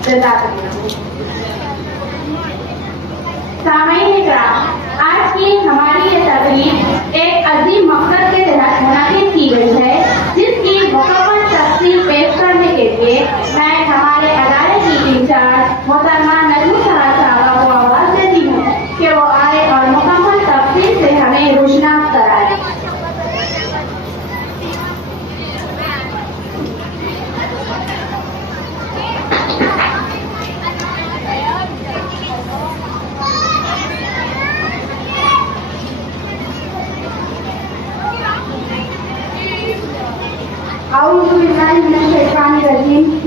आज की हमारी ये तकरीर एक अजीम मकसद के तहत मुनक़िद की गई है, जिसकी मुकम्मल तफसील पेश करने के लिए मैं हमारे अदारे की इंचार्ज मोहतरमा नजूम साहबा को आवाज़ देती हूँ कि वो आए और मुकम्मल तफसील से हमें रोशनास कराए।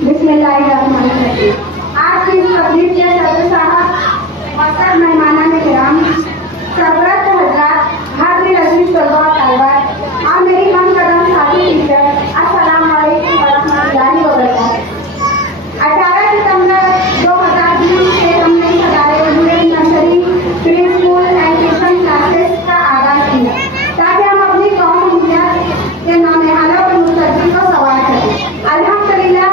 बिस्मिल्लाहिर्रहमानिर्रहीम। आज की तकरीर के सदर साहब, मकसद मेहमानान किराम, सरबरस्त हज़रात, हाज़िर अज़ीज़ तलबा व तालिबात और मेरी हमकदम साथी टीचर, अस्सलाम वालेकुम व रहमतुल्लाहि व बरकातहू। 18 सितंबर 2020 से हमने इस अदारे में nursery, pre school and tuition classes का आगाज किया ताकि हम अपनी कौम दुनिया के नामेहाना और मुस्तक़बिल को सवार करें। अल्हम्दुलिल्लाह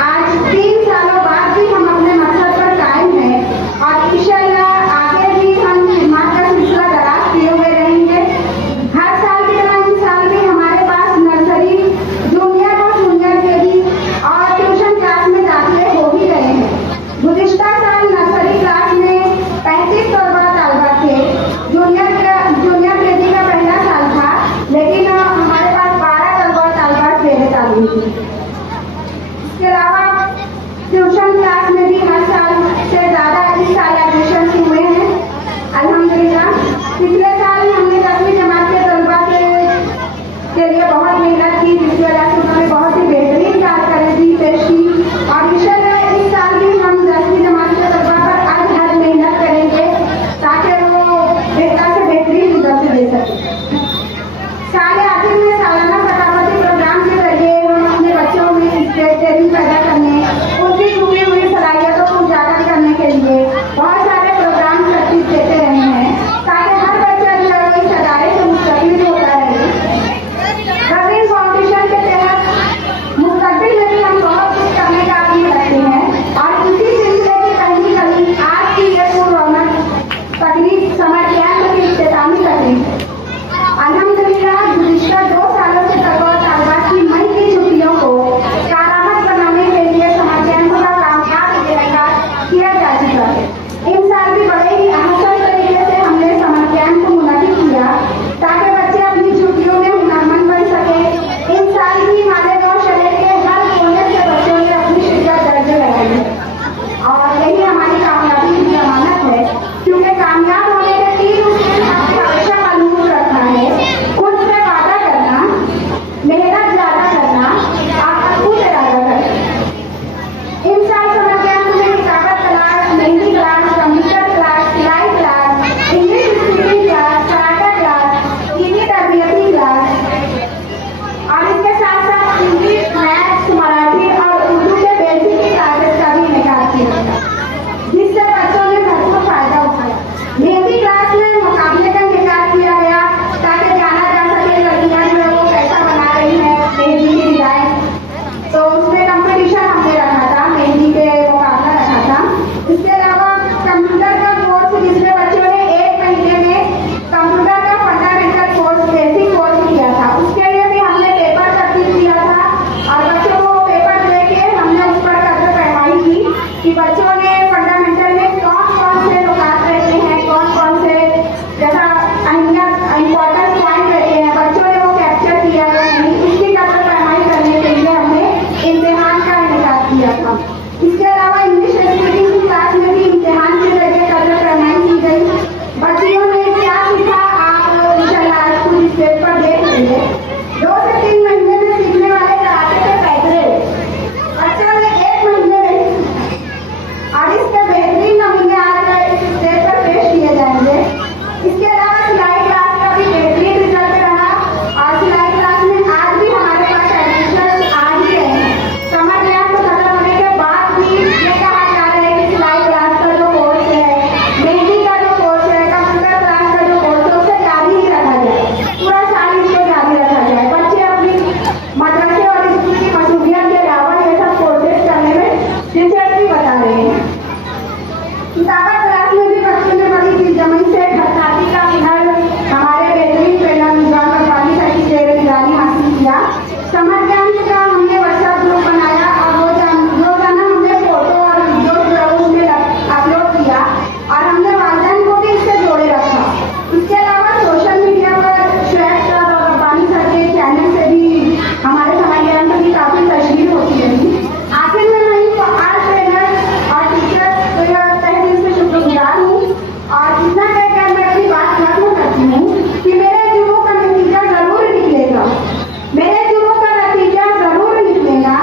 आज 3 सालों बाद भी हम अपने मकसद पर कायम हैं और इंशाअल्लाह आगे भी हम खिदमत का सिलसिला दराज किए हुए रहेंगे। हर साल की तरह इस साल भी हमारे पास नर्सरी, जूनियर और जूनियर केजी और ट्यूशन क्लास में दाखिले हो ही रहे हैं। गुज़िश्ता साल नर्सरी क्लास में 35 तलबा तालिबा थे। जूनियर केजी का पहला साल था, लेकिन हमारे पास 12 तलबा तालिबा ज़ेर तालीम थी। इसके अलावा ट्यूशन क्लास में भी हर साल से ज़्यादा इस साल एडमिशन हुए हैं अल्हम्दुलिल्लाह। पिछले साल हमने 10वीं जमात के तलबा के लिए बहुत मेहनत की, जिसकी वजह से उन्होंने बहुत ही बेहतरीन कारकर्दगी पेश की और इंशाअल्लाह इस साल भी हम 10वीं जमात के तलबा पर आज हर मेहनत करेंगे ताकि वो बेहतर से बेहतरीन रिजल्ट दे सकें। साल आखिर में सालाना सकाफती प्रोग्राम के जरिए हम अपने बच्चों में ट्रेनिंग पैदा करने, उनकी छुपी हुई सलाहियतों को उजागर करने के लिए बहुत सारे प्रोग्राम तरतीब देते रहे हैं ताकि हर बच्चा जो है इस अदारे से मुस्तक़बिल होता रहे। रवीन फाउंडेशन के तहत मुस्तक़बिल में भी हम बहुत कुछ करने का आदमी रखते हैं और इसी सिलसिले की पहली कड़ी आज की ये पुररौनक तकरीब समर कैंप की इख्तितामी तकरीब है। अल्हम्दुलिल्लाह गुज़िश्ता 2 सालों से तलबा और तालिबात की मई की छुट्टियों को कारआमद बनाने के लिए समर कैंप का कामकाज किया जा चुका है। इन साल भी बड़े ही अहसन तरीके से हमने समर कैंप को मुनक़िद किया ताकि बच्चे अपनी छुट्टियों में हुनरमंद बन सके। इन साल भी मालेगांव शहर के हर कोने से बच्चों ने अपनी शिरकत दर्ज लगाई है और यही हमारी कामयाबी की जमानत है, क्योंकि कामयाब होने के 3 उसूल हमने हमेशा मालूम रखा है: खुद से वादा करना, मेहनत ज़्यादा करना और खुद इरादा करना। इन साल समर कैंप में किताबत class, mehndi class, computer class, सिलाई class, English speaking class, karate class, दीनी तरबियती क्लास और इसके साथ साथ इंग्लिश, मैथ्स, मराठी और उर्दू के बेसिक क्लासेस का भी इनेकाद किया गया, जिससे बच्चों ने भरपूर फायदा उठाया। मेहंदी क्लास में मुकाबले का इनेकाद किया गया ताकि जाना जा सके लड़कियां जो है वो कैसा बना रही है मेहंदी की डिजाइन, तो उसमें कंपटीशन हमने रखा था, मेहंदी पे मुकाबला रखा था। इसके अलावा कंप्यूटर का कोर्स, जिसमें बच्चों ने 1 महीने में कंप्यूटर का फंडामेंटल कोर्स, बेसिक कोर्स किया था, उसके लिए भी हमने पेपर तरतीब किया था और बच्चों को पेपर दे के हमने उस पर कदर पैमाई की कि बच्चों ने फंडामेंटल में कौन कौन से नुकात रहते हैं, कौन कौन से जैसा इम्पोर्टेंट पॉइंट रहते हैं, बच्चों ने वो कैप्चर किया या नहीं, इसकी कदर पैमाई करने के लिए हमने इम्तिहान का इनेकाद किया था। इसके अलावा इंग्लिश स्पीकिंग की क्लास में भी इम्तिहान के जरिए कदर पैमाई की गई। बच्चियों ने क्या सीखा आप इंशाअल्लाह आज पूरी स्टेज पर देख लेंगे। 2 से 3 महीने में सीखने वाले कराटे के पैदरे बच्चों ने 1 महीने में सीखा और इसके बेहतरीन नमूने आज इस स्टेज पर पेश किए जाएंगे। इसके अलावा सिलाई क्लास का भी बेहतरीन रिजल्ट रहा और सिलाई क्लास में आज भी हमारे पास एडमिशन आ ही रहे हैं। समर कैंप खत्म होने के बाद किताबत क्लास में भी बच्चों ने बड़ी दिलजमी से खतनाती का हुनर हमारे बेहतरीन प्रेरणा विद्वान रखवाली सर की जेर निगरानी हासिल किया। समर कैंप का हमने व्हाट्सएप ग्रुप बनाया और रोजाना हमने फोटो और वीडियो उसमें अपलोड किया और हमने वालिदैन को भी इससे जोड़े रखा। इसके अलावा सोशल मीडिया पर शुएब सर और रब्बानी सर के चैनल से भी हमारे समर कैंप की काफी तशहीर होती रही। आखिर में मैं आर्ट ट्रेनर और टीचर तहे दिल से शुक्रगुजार हूँ और इतना कहकर मैं अपनी बात खत्म करती हूँ कि मेरे जुनून का नतीजा जरूर निकलेगा, मेरे जुनून का नतीजा जरूर निकलेगा,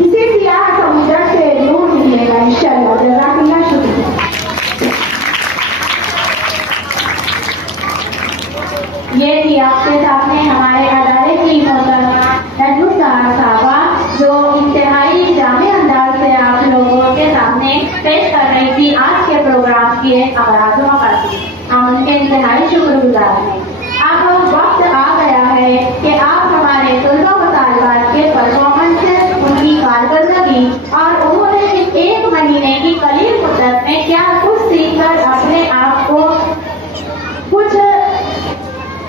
इसी सियाह समुद्र से जरूर निकलेगा इंशाअल्लाह। जज़ाकल्लाह, शुक्रिया। ये थी आपके सामने हमारे अदारे की मोहतरमा नजमुल साहबा, जो इंतहाई जामे अंदाज से आप लोगों के सामने पेश कर रही थी आज के प्रोग्राम की एक आगाज़ मकासद। हम उनके इंतहाई शुक्रगुजार हैं। अब वक्त आ गया है कि आप हमारे तुलबा व तालिबात के परफॉर्मेंसेस, उनकी कारकर्दगी और उन्होंने इस 1 महीने की कलील मुद्दत में क्या कुछ सीखकर अपने आप को कुछ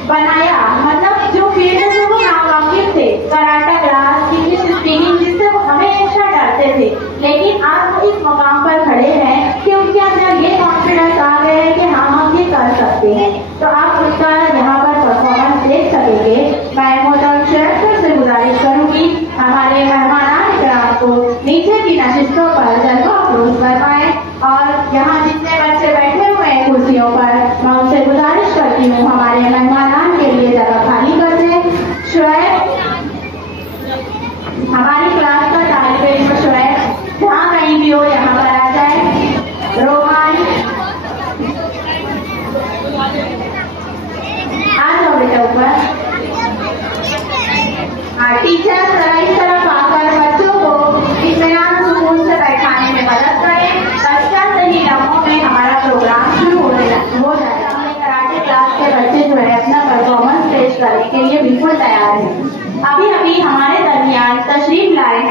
बनाया, मतलब जो फील्ड से वो नावाकिफ थे, कराटा क्लास, इंग्लिश स्पीकिंग, जिससे वो हमेशा डरते थे, लेकिन आज वो इस मकाम पर खड़े हैं कि उनके अंदर ये कॉन्फिडेंस आ गया है कि हाँ हम ये कर सकते हैं। तो आप उसका यहाँ पर परफॉर्मेंस देख सकेंगे। मैं मोहतरम शुएब सर से गुजारिश करूंगी हमारे मेहमान इकराम को नीचे की नशिस्तों पर जलवा अफरोज करवाएं और यहाँ जितने बच्चे बैठे हुए हैं कुर्सियों पर, मैं उनसे गुजारिश करती हूँ हमारे मेहमान के लिए जगह खाली कर दें। शुएब, हमारी क्लास का तालिब इल्म शुएब जहाँ कहीं भी हो यहाँ पर आ जाए। रोमान, आ जाओ बेटा ऊपर। टीचर जरा इस तरफ आकर बच्चों को इत्मीनान सुकून से बैठाने में मदद करें। चंद ही लम्हों में हमारा प्रोग्राम शुरू हो जाएगा। हमें कराटे क्लास के बच्चे जो है अपना परफॉर्मेंस पेश करने के लिए बिल्कुल तैयार हैं। अभी हमारे दरमियान तशरीफ लाए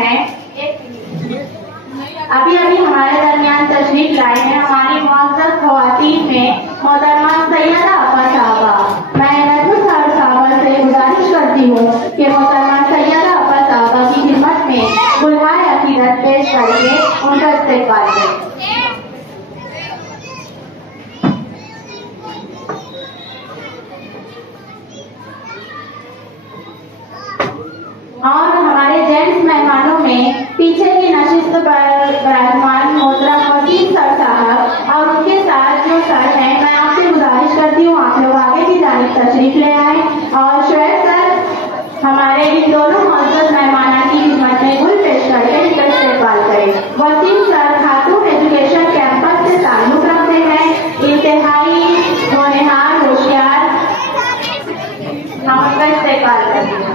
हैं हमारी मुअज़्ज़ज़ ख़वातीन में मोहतरमा सैयदा अफ़ा साहबा। मैं नजमुल साहबा से गुजारिश करती हूँ कि मोहतरमा सैयदा अफ़ा साहबा की खिदमत में गुलहार अक़ीदत पेश करके उनका इस्तक़बाल करें। और हमारे जेंट्स मेहमानों में पीछे की नशिस्त पर विराजमान मोहतरम वसीम सर साहब और उनके साथ जो सर हैं, मैं आपसे गुजारिश करती हूँ आप लोग आगे की जानिब तशरीफ ले आए और शुएब सर हमारे इन दोनों मुअज़्ज़ज़ मेहमानों की खिदमत में गुल पेश करके इनका इस्तक़बाल करें। वसीम सर खातून एजुकेशन कैंपस से ताल्लुक़ रखते हैं, इंतहाई होनहार होशियार, हम उनका इस्तक़बाल करते हैं।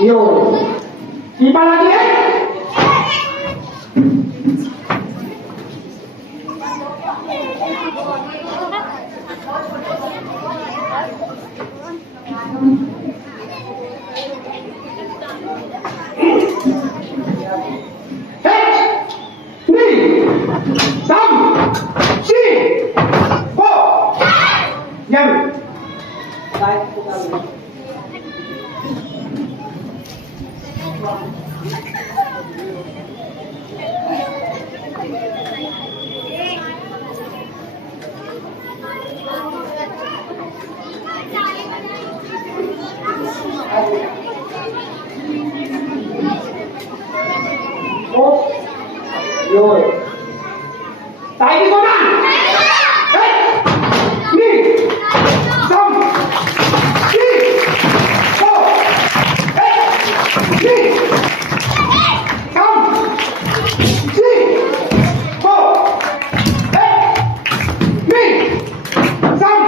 Yo, siapa lagi ya? Rồi. Tại đi con ăn. Đấy. Đi. Xong. Đi. Vô. Đấy. Đi. Xong. Đi. Vô. Đấy. Đi. Xong.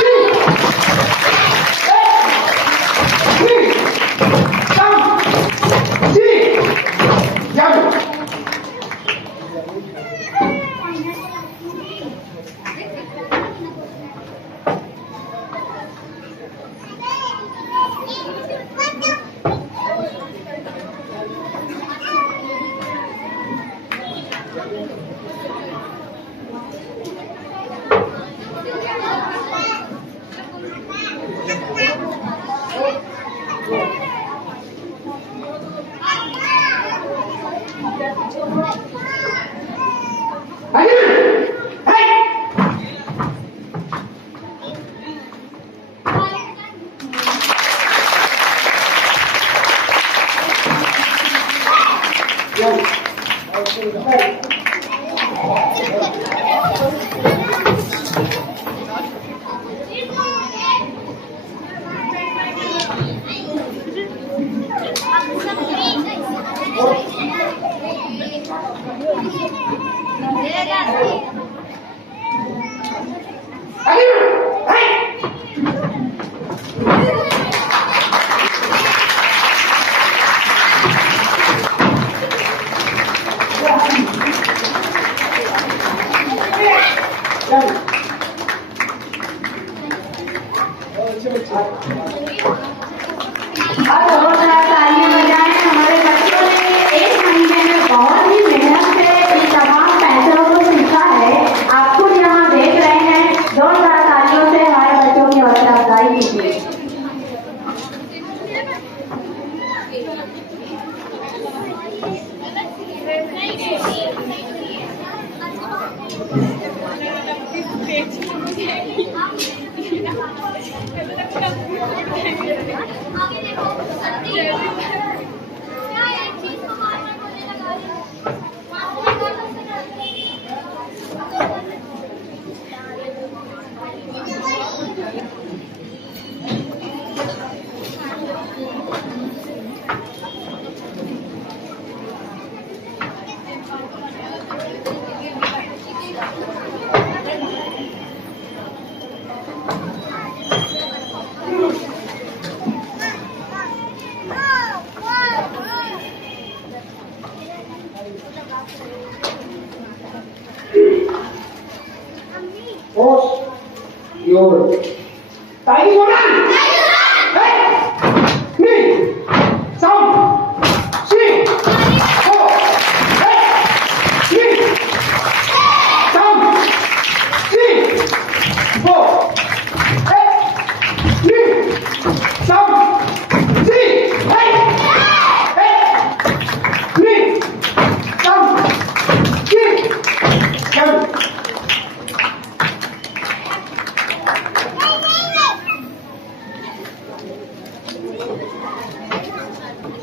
Đi. Đấy. Đi. Xong. Đi. Dần.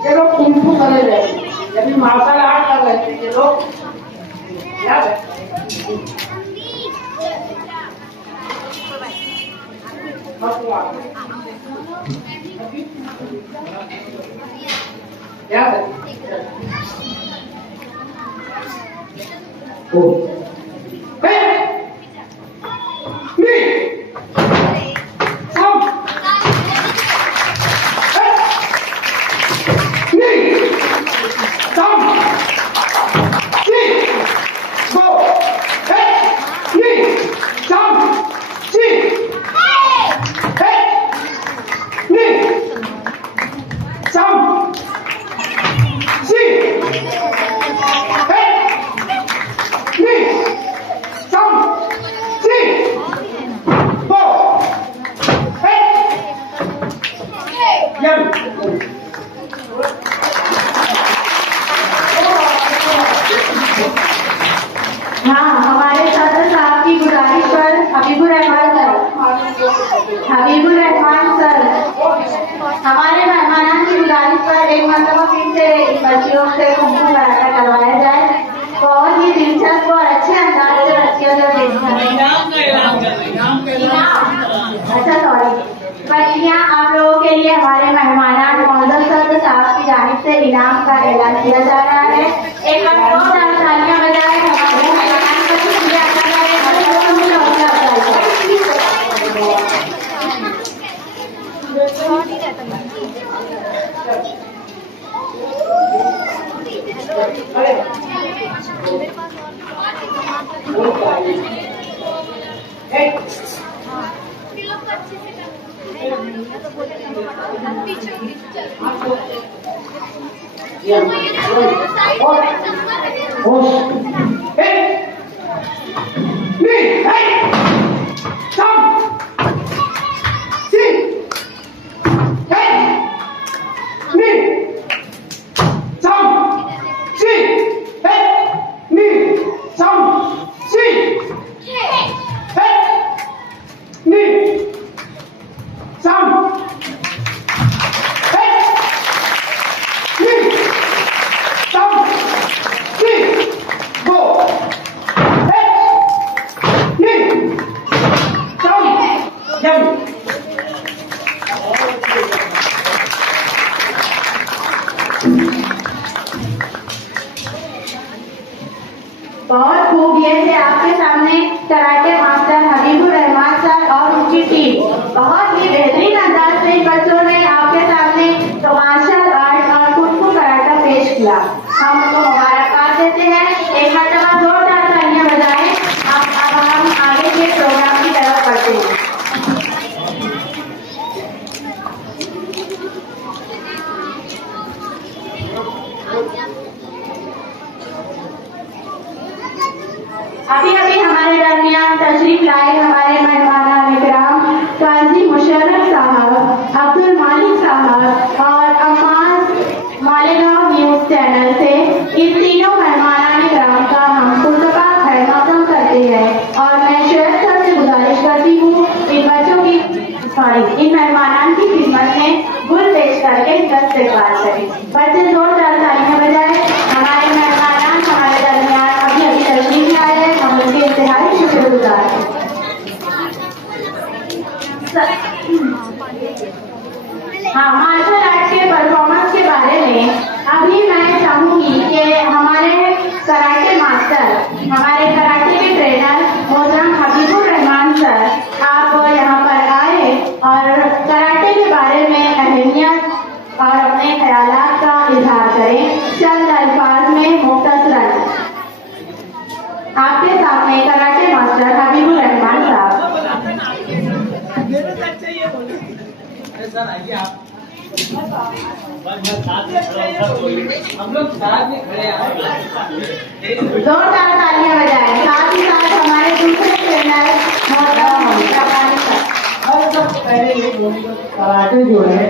ये लोग कुंफू कर रहे हैं, यदि मार्शल आर्ट कर रहे थे ये लोग याद है? याद है? ओ हबीबुर रहमान सर, हमारे मेहमानान की गुजारिश पर एक मरतबा फिर से बच्चियों से कुंफू कराटा करवाया जाए। बहुत ही दिलचस्प और अच्छे अंदाज से बच्चियों को अच्छा सॉरी बच्चियाँ, आप लोगों के लिए हमारे मेहमानान मौजूद सर साहब की जानिब से इनाम का ऐलान किया जा रहा है। एक बार जोरदार तालियां बजाएं हमारे मेहमानान का शुक्रिया अदा करें। बहुत खूब, ये थे आपके सामने karate master Habibur Rahman sir और उनकी टीम। बहुत ही बेहतरीन अंदाज से इन बच्चों ने आपके सामने तो मार्शल आर्ट और कुंफू कराटा पेश किया। हम उनको मुबारकबाद देते हैं। एक मरतबा जोरदार तालियां बजाएं। अब हम आगे के प्रोग्राम की तरफ बढ़ते हैं। अभी अभी हमारे दरमियान तशरीफ लाए हमारे मेहमान इकराम काजी मुशर्रफ साहब, अब्दुल मालिक साहब और अम्माज मालेगांव न्यूज चैनल से इन तीनों मेहमान इकराम का हम पुरतपा खैरमकदम करते हैं। और मैं शेर सर से गुजारिश करती हूँ इन बच्चों की इन मेहमानान की खिदमत में गुल पेश करके इनका इस्तकबाल करें। बच्चे जोरदार तालियां बजाएं। हमारे मेहमानान हमारे दरमियान अभी अभी तशरीफ लाए हैं, हम उनके इंतहाई शुक्रगुजार हैं। हाँ, मार्शल आर्ट के परफॉर्मेंस के बारे में अभी मैं चाहूंगी कि हमारे कराटे मास्टर, हमारे कराटे के ट्रेनर मोहतरम हबीबुर रहमान सर आप यहाँ पर आए और कराटे के बारे में अहमियत और अपने ख्यालात का इजहार करें। चंद अल्फाज में मुख्तसरन आपके सामने कराटे मास्टर हबीबुर रहमान साहब। सर आइए आप। हम लोग साथ में खड़े हैं। जोरदार तालियां बजाएं। साथ ही साथ हमारे दूसरे ट्रेनर पहले ये बोलूंगा, कराटे जो है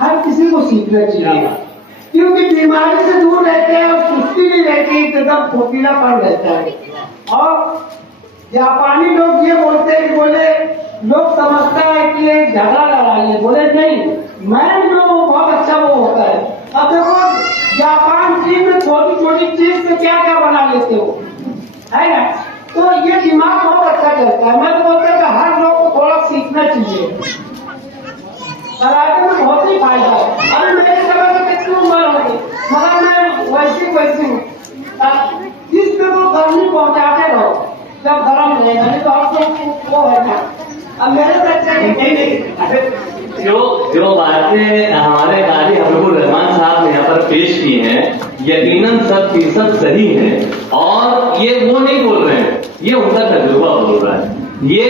हर किसी को सीखना चाहिए, क्योंकि बीमारी से दूर रहते हैं और सुस्ती नहीं रहती, एकदम फुर्तीलापन रहता है। और जापानी लोग ये बोलते हैं, बोले लोग समझता है कि ये झगड़ा लड़ाई है, बोले नहीं, मैन जो बहुत अच्छा वो होता है। अब देखो जापान चीन में छोटी छोटी चीज से क्या क्या बना लेते हो, है ना। तो ये दिमाग बहुत अच्छा चलता है। मैं तो बोलता हूँ कि हर लोग को थोड़ा सीखना चाहिए। कराटे में बहुत ही फायदा है। अभी मेरी जगह से कितनी उम्र होगी मगर मैं वैसी हूँ। जिस पे वो गर्मी पहुंचाते रहो जब गर्म रहेगा, नहीं तो आप लोग वो है ना। अब मेरे बच्चे नहीं जो बातें हमारे काजी हबीबुर रहमान साहब ने यहाँ पर पेश की हैं, यकीनन 100% सही हैं। और ये वो नहीं बोल रहे हैं, ये उनका तजुर्बा बोल रहा है। ये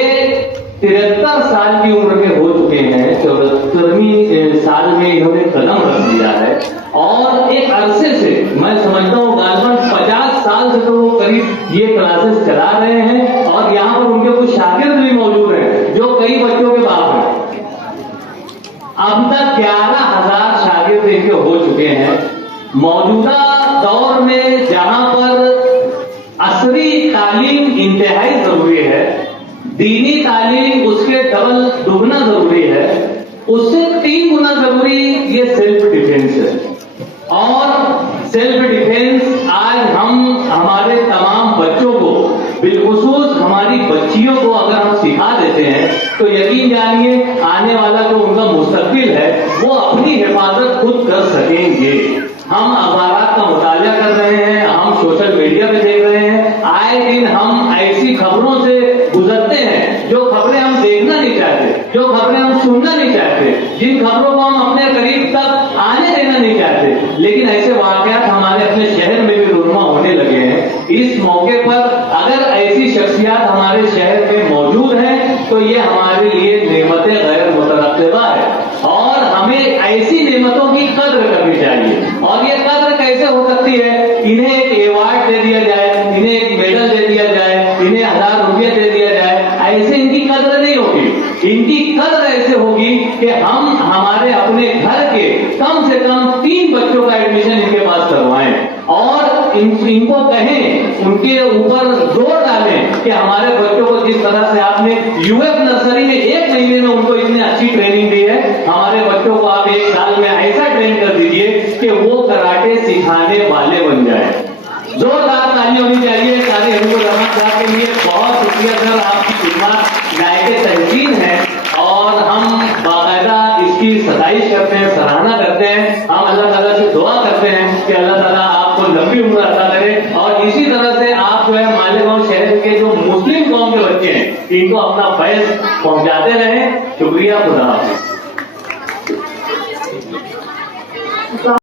73 साल की उम्र के हो चुके हैं, 74वीं साल में इन्होंने कदम रख दिया है। और एक अरसे से मैं समझता हूँ गालबन 50 साल से तो वो करीब ये क्लासेस चला रहे हैं। और यहाँ पर उनके कुछ शागिर्द भी मौजूद हैं जो कई बच्चों के बाप हैं। अब तक 11,000 शागिर्द इनके हो चुके हैं। मौजूदा दौर में जहां पर असरी तालीम इंतहाई जरूरी है, दीनी तालीम उसके डबल दुगना जरूरी है, उससे 3 गुना जरूरी ये सेल्फ डिफेंस है। और सेल्फ डिफेंस आज हम हमारे तमाम बच्चों को, बिलखुसूस हमारी बच्चियों को अगर हम सिखा देते हैं तो यकीन जानिए आने वाला जो उनका मुस्तकबिल है वो अपनी हिफाजत खुद कर सकेंगे। हम अखबारात का मुताला कर रहे हैं, हम सोशल मीडिया पे देख रहे हैं, आए दिन हम ऐसी खबरों से गुजरते हैं जो खबरें हम देखना नहीं चाहते, जो खबरें हम सुनना नहीं चाहते, जिन खबरों को हम अपने करीब तक आने देना नहीं चाहते। लेकिन ऐसे वाकयात हमारे अपने शहर में भी रूनुमा होने लगे हैं। इस मौके पर अगर ऐसी शख्सियात हमारे शहर में मौजूद हैं तो ये हमारे लिए नेमतें गैर मुतरक्किबा है और हमें ऐसी नेमतों की कद्र करनी चाहिए। और ये कद्र कैसे हो सकती है? इन्हें एक अवार्ड दे दिया जाए, इन्हें एक मेडल दे दिया जाए, इन्हें 1000 रुपये दे दिया जाए, ऐसे इनकी कद्र नहीं होगी। इनकी कद्र ऐसे होगी कि हम हमारे अपने घर के कम से कम 3 बच्चों का एडमिशन इनके पास करवाएं और इनको कहें, उनके ऊपर जोर डालें कि हमारे बच्चों को जिस तरह से आपने यूएफ नर्सरी में 1 महीने में उनको इतनी अच्छी ट्रेनिंग दी है, हमारे बच्चों को आप 1 साल में ऐसा ट्रेन कर दीजिए कि वो कराटे सिखाने वाले बन जाए। जोरदार ताली होनी चाहिए काजी हबीबुर रहमान साहब के लिए। बहुत शुक्रिया सर, आपकी खिदमत लायक तहसीन है और हम बाकायदा इसकी सताइश करते हैं, सराहना करते हैं। हम अल्लाह ताला से दुआ करते हैं कि अल्लाह ताला आपको लंबी उम्र अता करे और इसी तरह से आप जो है मालेगांव शहर के जो मुस्लिम कौम के बच्चे हैं इनको अपना फैज़ पहुंचाते रहें। शुक्रिया, खुदा हाफिज़।